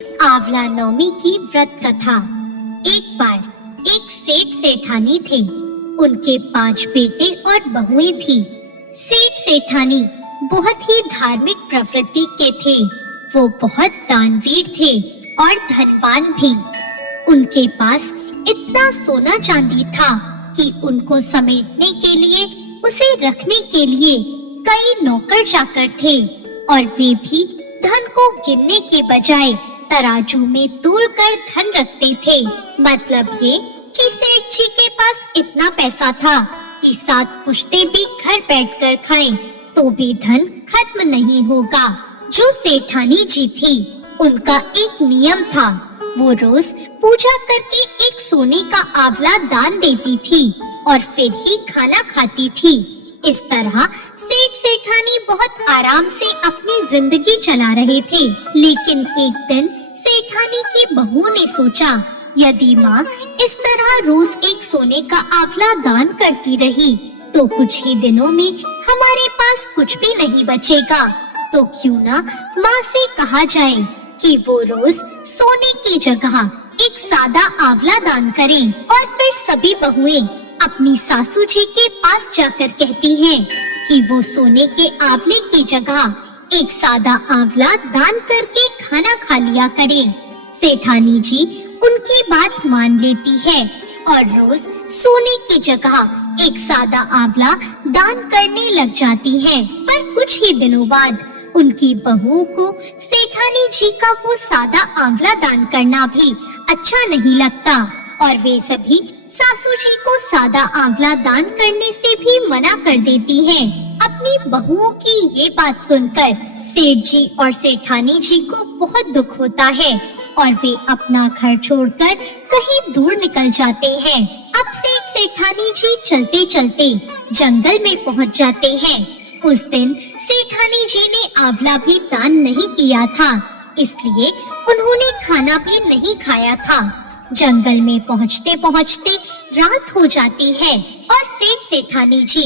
आंवला नवमी की व्रत कथा। एक बार एक सेठ सेठानी थे। उनके 5 बेटे और बहुएं थी। सेठ सेठानी बहुत ही धार्मिक प्रवृत्ति के थे। वो बहुत दानवीर थे और धनवान भी। उनके पास इतना सोना चांदी था कि उनको समेटने के लिए, उसे रखने के लिए कई नौकर चाकर थे और वे भी धन को गिनने के बजाय तराजू में तोल कर धन रखते थे। मतलब ये कि सेठ जी के पास इतना पैसा था कि 7 पुश्ते भी घर बैठकर खाएं तो भी धन खत्म नहीं होगा। जो सेठानी जी थी, उनका एक नियम था। वो रोज पूजा करके एक सोने का आंवला दान देती थी और फिर ही खाना खाती थी। इस तरह सेठ सेठानी बहुत आराम से अपनी जिंदगी चला रहे थे। लेकिन एक दिन सेठानी की बहू ने सोचा, यदि माँ इस तरह रोज एक सोने का आंवला दान करती रही तो कुछ ही दिनों में हमारे पास कुछ भी नहीं बचेगा। तो क्यों ना माँ से कहा जाए कि वो रोज सोने की जगह एक सादा आंवला दान करें। और फिर सभी बहुएं अपनी सासू जी के पास जाकर कहती हैं कि वो सोने के आंवले की जगह एक सादा आंवला दान करके खाना खा लिया करें। सेठानी जी उनकी बात मान लेती है और रोज सोने की जगह एक सादा आंवला दान करने लग जाती है। पर कुछ ही दिनों बाद उनकी बहुओं को सेठानी जी का वो सादा आंवला दान करना भी अच्छा नहीं लगता और वे सभी सासू जी को सादा आंवला दान करने से भी मना कर देती हैं। अपनी बहुओं की ये बात सुनकर सेठ जी और सेठानी जी को बहुत दुख होता है और वे अपना घर छोड़कर कहीं दूर निकल जाते हैं। अब सेठ सेठानी जी चलते चलते जंगल में पहुंच जाते हैं। उस दिन सेठानी जी ने आंवला भी दान नहीं किया था, इसलिए उन्होंने खाना भी नहीं खाया था। जंगल में पहुंचते पहुंचते रात हो जाती है और सेठ सेठानी जी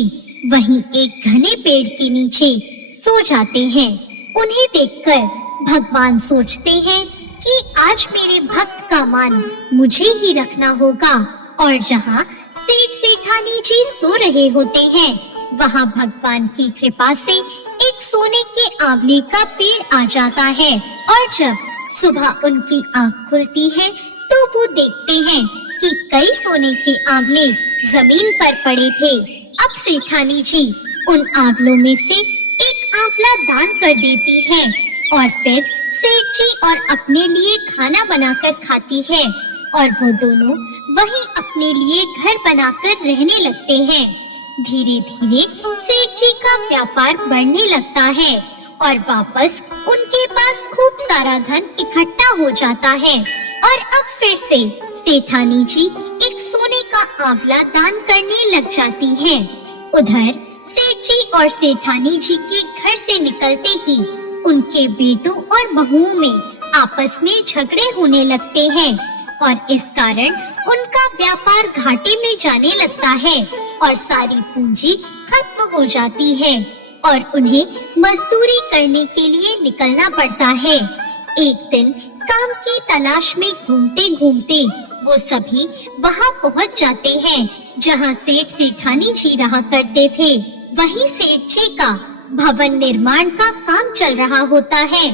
वहीं एक घने पेड़ के नीचे सो जाते हैं। उन्हें देखकर भगवान सोचते हैं कि आज मेरे भक्त का मान मुझे ही रखना होगा। और जहाँ सेठ सेठानी जी सो रहे होते हैं, वहाँ भगवान की कृपा से एक सोने के आंवले का पेड़ आ जाता है। और जब सुबह उनकी आँख खुलती है तो वो देखते हैं कि कई सोने के आंवले जमीन पर पड़े थे। अब सेठानी जी उन आंवलों में से एक आंवला दान कर देती है और फिर सेठ जी और अपने लिए खाना बनाकर खाती है और वो दोनों वहीं अपने लिए घर बनाकर रहने लगते हैं। धीरे धीरे सेठ जी का व्यापार बढ़ने लगता है और वापस उनके पास खूब सारा धन इकट्ठा हो जाता है। और अब फिर से सेठानी जी एक सोने का आंवला दान करने लग जाती है। उधर सेठ जी और सेठानी जी के घर से निकलते ही उनके बेटों और बहुओं में आपस में झगड़े होने लगते हैं और इस कारण उनका व्यापार घाटे में जाने लगता है और सारी पूंजी खत्म हो जाती है और उन्हें मजदूरी करने के लिए निकलना पड़ता है। एक दिन काम की तलाश में घूमते घूमते वो सभी वहाँ पहुँच जाते हैं जहाँ सेठ सेठानी जी रहा करते थे। वहीं सेठ जी का भवन निर्माण का काम चल रहा होता है।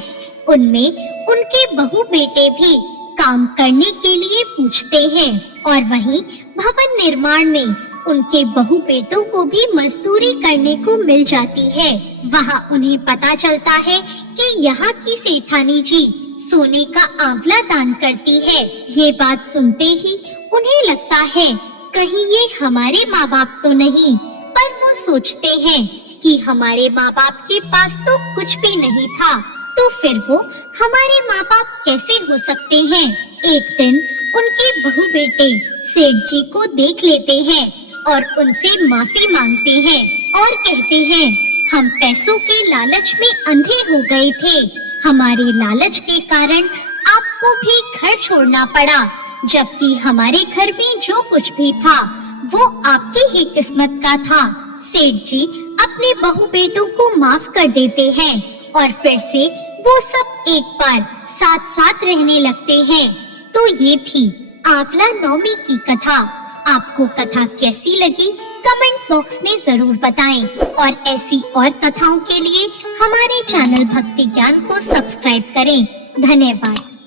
उनमें उनके बहू बेटे भी काम करने के लिए पूछते हैं और वहीं भवन निर्माण में उनके बहू बेटों को भी मजदूरी करने को मिल जाती है। वहाँ उन्हें पता चलता है कि यहाँ की सेठानी जी सोने का आंवला दान करती है। ये बात सुनते ही उन्हें लगता है कहीं ये हमारे माँ बाप तो नहीं, पर वो सोचते हैं कि हमारे माँ बाप के पास तो कुछ भी नहीं था, तो फिर वो हमारे माँ बाप कैसे हो सकते हैं। एक दिन उनके बहू बेटे सेठ जी को देख लेते हैं और उनसे माफी मांगते हैं और कहते हैं, हम पैसों के लालच में अंधे हो गए थे। हमारे लालच के कारण आपको भी घर छोड़ना पड़ा, जबकि हमारे घर में जो कुछ भी था वो आपकी ही किस्मत का था। सेठ जी अपने बहू बेटों को माफ कर देते हैं और फिर से वो सब एक बार साथ साथ रहने लगते हैं। तो ये थी आंवला नौमी की कथा। आपको कथा कैसी लगी कमेंट बॉक्स में जरूर बताएं और ऐसी और कथाओं के लिए हमारे चैनल भक्ति ज्ञान को सब्सक्राइब करें। धन्यवाद।